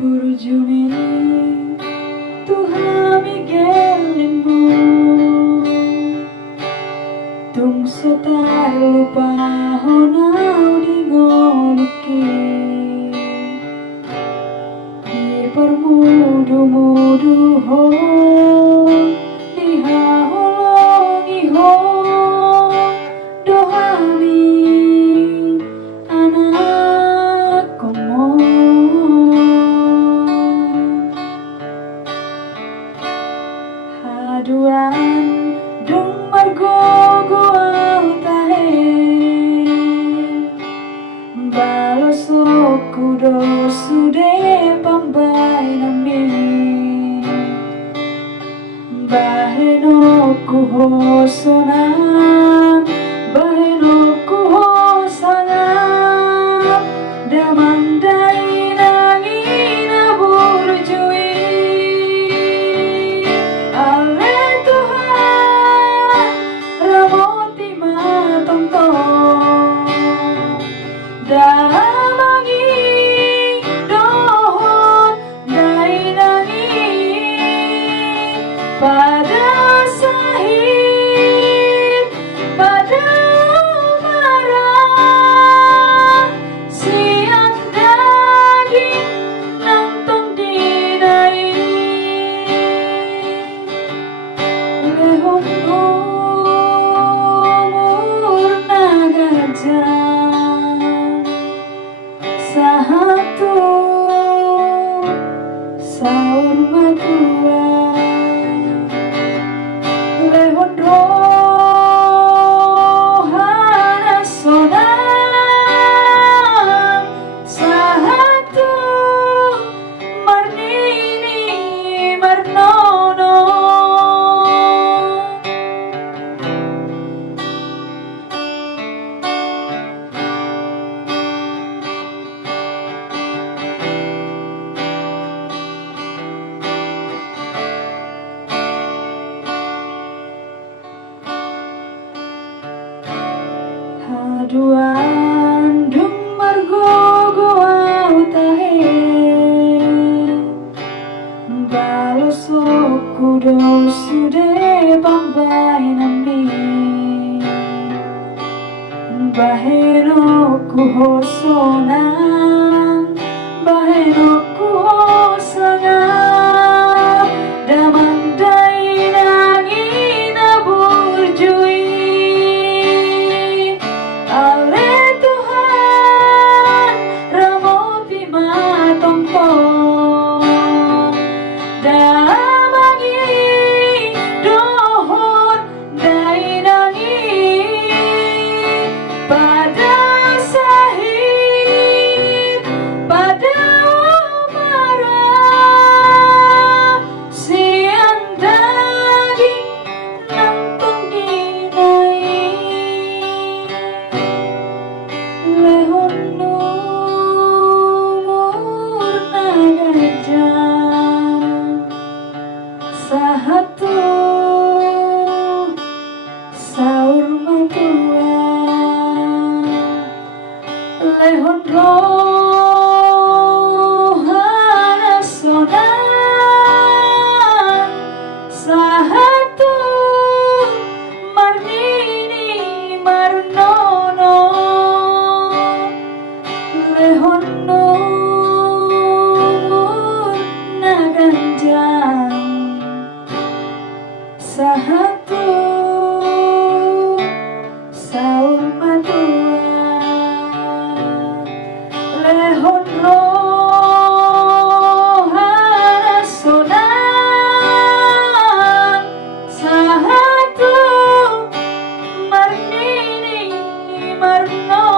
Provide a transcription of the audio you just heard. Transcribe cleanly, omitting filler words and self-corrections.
Burjumi Tuhan gellengmon dung tarlupahon di ngoloukkon Diparmudu-mudu dihaholongi do hami anakkonmon Haduan dung margogo tahe Balosonku sude pambahenanmi Bahenonku sonang Bahenonku sangap Damang dainang burjumi Ale Tuhan ramoti tongtong Damangi dohon dainangi pada sahid pada marah siang daging nangtong dinai lehon umur nagajang satu saur madua lehon rohana sonang satu Marnini-Marnono Haduan dung margogo tahe Balosonku sude pambahenanmi Bahenonku sonang Bahenonku sangap Damang dainang burjui Ale Tuhan ramoti tongtong Damangi dohon dainangi pada sahid pada marah siang daging nangtong dinai lehon umur nagajang satu saur madua lehon rohana sonang satu Marnini-Marnono lehon umur naganjang satu saur madua lehon rohana sonang satu Marnini-Marnono